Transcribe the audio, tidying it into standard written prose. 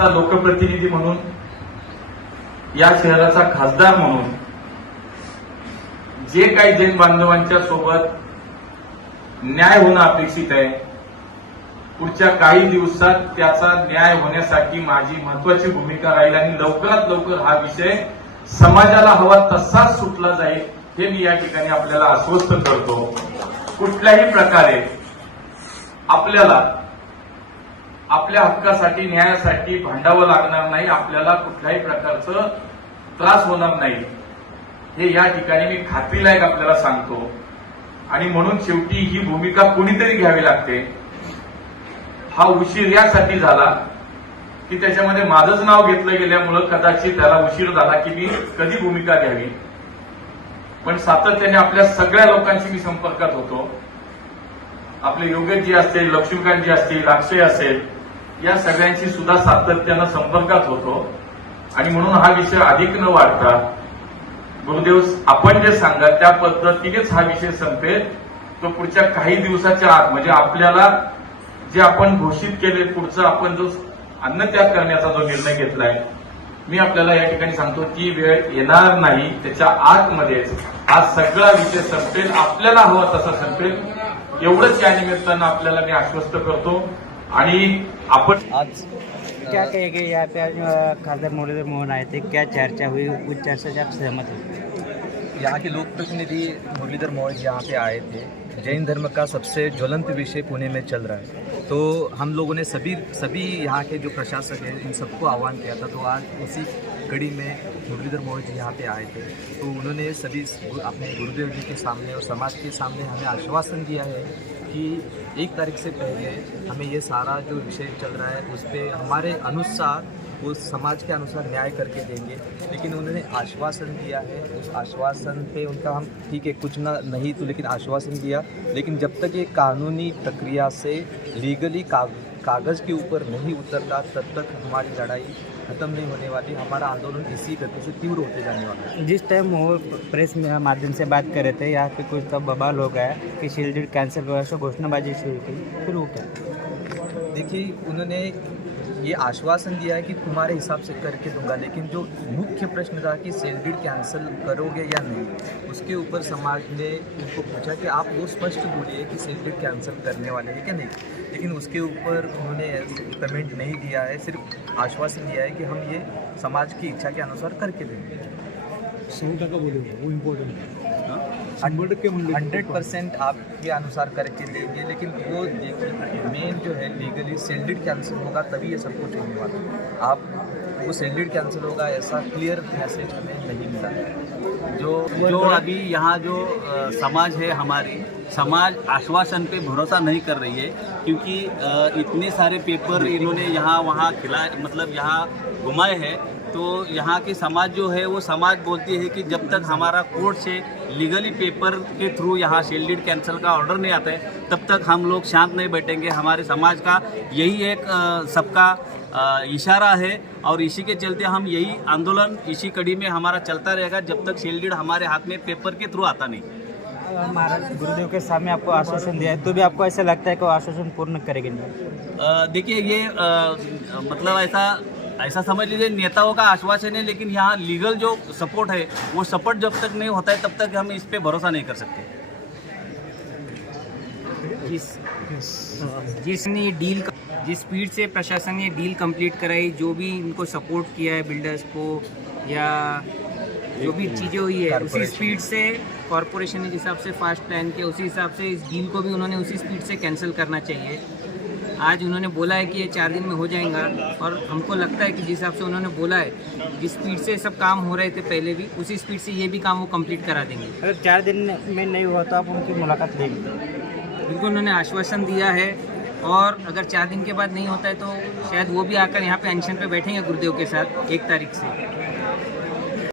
लोकप्रतिनिधी म्हणून या शहराचा खासदार म्हणून जे काही जैन बांधवांच्या सोबत न्याय होणं अपेक्षित आहे, पुढच्या काही दिवसात त्याचा न्याय होण्यासाठी माझी महत्वाची भूमिका राहील आणि लवकरात लवकर हा विषय समाजाला हवा तसाच सुटला जाईल हे मी या ठिकाणी आपल्याला आश्वस्त करतो। कुठल्याही प्रकारे आपल्याला आपल्या हक्कासाठी न्यायासाठी भांडावं लागणार नाही, आपल्याला कुठल्याही प्रकारचं त्रास होणार नाही हे या ठिकाणी मी खात्रीलायक आपल्याला सांगतो। आणि म्हणून शेवटी ही भूमिका कोणीतरी घ्यावी लागते। हा उशीर यासाठी झाला की त्याच्यामध्ये माझंच नाव घेतलं गेल्यामुळं कदाचित त्याला उशीर झाला की मी कधी भूमिका घ्यावी, पण सातत्याने आपल्या सगळ्या लोकांशी मी संपर्कात होतो। आपले योगेशजी असतील, लक्ष्मीकांतजी असतील, अक्षय असेल, या सगळ्यांशी सुद्धा सातत्यानं संपर्कात होतो आणि म्हणून हा विषय अधिक न वाढता गुरुदेव आपण जे सांगा त्या पद्धतीनेच हा विषय संपेल। तो पुढच्या काही दिवसाच्या आत म्हणजे आपल्याला जे आपण घोषित केले पुढचं आपण जो अन्नत्याग करण्याचा जो निर्णय घेतलाय, मी आपल्याला या ठिकाणी सांगतो ती वेळ येणार नाही, त्याच्या आतमध्येच हा सगळा विषय संपेल, आपल्याला हवा तसा संपेल एवढंच या निमित्तानं आपल्याला मी आश्वस्त करतो। आणि आपण आज क्या कहेंगे यहाँ पे खासदार मुरलीधर मोहन आए थे, क्या चर्चा हुई, उस चर्चा से आप सहमत हैं? यहाँ के लोक प्रतिनिधि मुरलीधर मोहन यहाँ पे आए थे। जैन धर्म का सबसे ज्वलंत विषय पुणे में चल रहा है, तो हम लोगों ने सभी यहाँ के जो प्रशासक हैं इन सबको आह्वान किया था। तो आज उसी कड़ी में मुरलीधर मोहन जी यहाँ पे आए थे, तो उन्होंने सभी अपने गुरुदेव जी के सामने और समाज के सामने हमें आश्वासन दिया है कि 1 तारीख से पहले हमें ये सारा जो विषय चल रहा है उस पर हमारे अनुसार उस समाज के अनुसार न्याय करके देंगे। लेकिन उन्होंने आश्वासन दिया है, उस आश्वासन पे उनका हम ठीक है कुछ ना नहीं तो लेकिन आश्वासन दिया, लेकिन जब तक ये कानूनी प्रक्रिया से लीगली कागज़ के ऊपर नहीं उतरता तब तक हमारी लड़ाई खत्म नहीं होने वाली, हमारा आंदोलन इसी गति से तीव्र होते जाने वाला है। जिस टाइम वो प्रेस में माध्यम से बात कर रहे थे, यहाँ पे कुछ तब बवाल हो गया कि शील्ड कैंसिल वगैरह से घोषणाबाजी शुरू की, फिर वो क्या? देखिए उन्होंने ये आश्वासन दिया है कि तुम्हारे हिसाब से करके दूंगा, लेकिन जो मुख्य प्रश्न था कि सेल कैंसिल करोगे या नहीं, उसके ऊपर समाज ने उनको पूछा कि आप वो स्पष्ट बोलिए कि सेल कैंसिल करने वाले हैं क्या नहीं, लेकिन उसके ऊपर उन्होंने कमेंट नहीं दिया है, सिर्फ आश्वासन दिया है कि हम ये समाज की इच्छा के अनुसार करके देंगे। 100% बोलेंगे वो इम्पोर्टेंट है, 100% आपके अनुसार करके देंगे, लेकिन वो मेन जो है लीगली सेल्डिड कैंसिल होगा तभी ये सब कुछ होने वाला है। आप वो सेल्डिड कैंसिल होगा ऐसा क्लियर मैसेज हमें नहीं मिला है। जो अभी यहाँ जो समाज है, हमारी समाज आश्वासन पे भरोसा नहीं कर रही है, क्योंकि इतने सारे पेपर इन्होंने यहाँ वहाँ खिलाए, मतलब यहाँ घुमाए हैं। तो यहाँ की समाज जो है वो समाज बोलती है कि जब तक हमारा कोर्ट से लीगली पेपर के थ्रू यहाँ शील्डेड कैंसिल का ऑर्डर नहीं आता है तब तक हम लोग शांत नहीं बैठेंगे। हमारे समाज का यही एक सबका इशारा है और इसी के चलते हम यही आंदोलन इसी कड़ी में हमारा चलता रहेगा जब तक शील्डेड हमारे हाथ में पेपर के थ्रू आता नहीं। महाराज गुरुदेव के सामने आपको आश्वासन दिया है, तो भी आपको ऐसा लगता है कि वो आश्वासन पूर्ण करेंगे नहीं? देखिए ये मतलब ऐसा समझ लीजिए नेताओं का आश्वासन है, लेकिन यहाँ लीगल जो सपोर्ट है वो सपोर्ट जब तक नहीं होता है तब तक हम इस पे भरोसा नहीं कर सकते। जिस स्पीड से प्रशासन ने डील कंप्लीट कराई, जो भी इनको सपोर्ट किया है बिल्डर्स को या जो भी चीज़ें हुई है उसी स्पीड से कॉरपोरेशन ने जिस हिसाब से फास्ट प्लान किया उसी हिसाब से इस डील को भी उन्होंने उसी स्पीड से कैंसिल करना चाहिए। आज उन्होंने बोला है कि ये 4 दिन में हो जाएगा और हमको लगता है कि जिस हिसाब से उन्होंने बोला है, जिस स्पीड से सब काम हो रहे थे पहले भी, उसी स्पीड से ये भी काम वो कंप्लीट करा देंगे। अगर 4 दिन में नहीं हुआ तो आप उनकी मुलाकात लेंगे? बिल्कुल, उन्होंने आश्वासन दिया है और अगर 4 दिन के बाद नहीं होता है तो शायद वो भी आकर यहाँ पे अनशन पे बैठेंगे गुरुदेव के साथ 1 तारीख से।